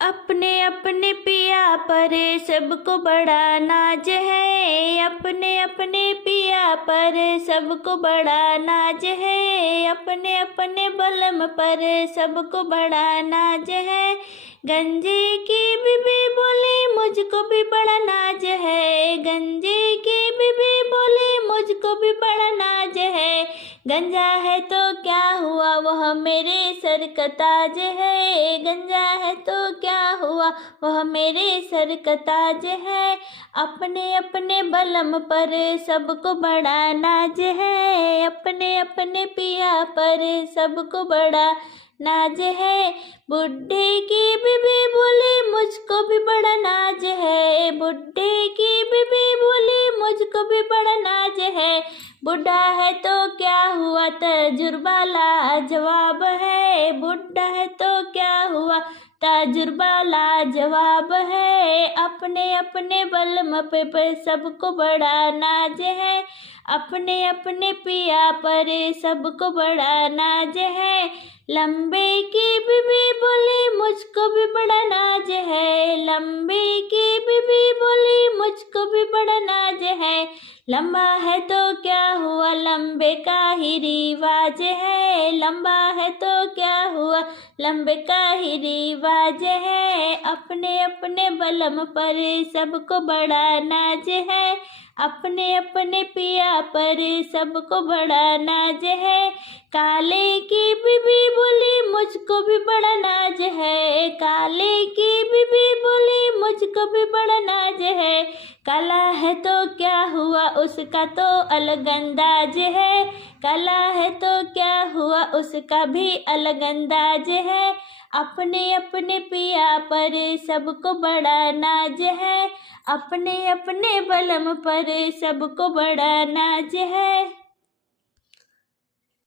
अपने अपने पिया पर सबको बड़ा नाज है। अपने अपने पिया पर सबको बड़ा नाज है। अपने अपने बलम पर सबको बड़ा नाज है। गंजे की बीबी बोली मुझको भी बड़ा नाज है। गंजे की बीबी बोली मुझको भी बड़ा नाज है। गंजा है तो क्या हुआ वह मेरे सर का ताज है। गंजा है तो क्या हुआ वह मेरे सर का ताज है। अपने अपने बलम पर सबको बड़ा नाज है। अपने अपने पिया पर सबको बड़ा नाज है। बुढ़े की बीबी बोली मुझको भी बड़ा नाज है। बुढ़े की बीबी बोली मुझको भी बड़ा नाज है। बुढ़ा है तो क्या हुआ तजुर्बा लाजवाब है। बुढ़ा है तो क्या हुआ तजुर्बा लाजवाब है। अपने अपने बलम पे सबको बड़ा नाज है। अपने अपने पिया पर सबको बड़ा नाज है। लंबे की बीबी बोली मुझको भी बड़ा नाज है। लंबे की बीबी बोली मुझको भी बड़ा नाज है। लंबा है तो क्या हुआ लंबे का ही रिवाज है। लंबा है तो क्या हुआ लंबे का ही रिवाज है। अपने अपने बलम पर सबको बड़ा नाज है। अपने अपने पिया पर सबको बड़ा नाज है। काले की बीबी बोली मुझको भी बड़ा नाज है। काले की बीबी बोली मुझको भी बड़ा नाज है। काला है तो क्या हुआ उसका तो अलग अंदाज है। काला है तो क्या हुआ उसका भी अलग अंदाज है। अपने अपने पिया पर सबको बड़ा नाज है। अपने अपने बलम पर सबको बड़ा नाज है।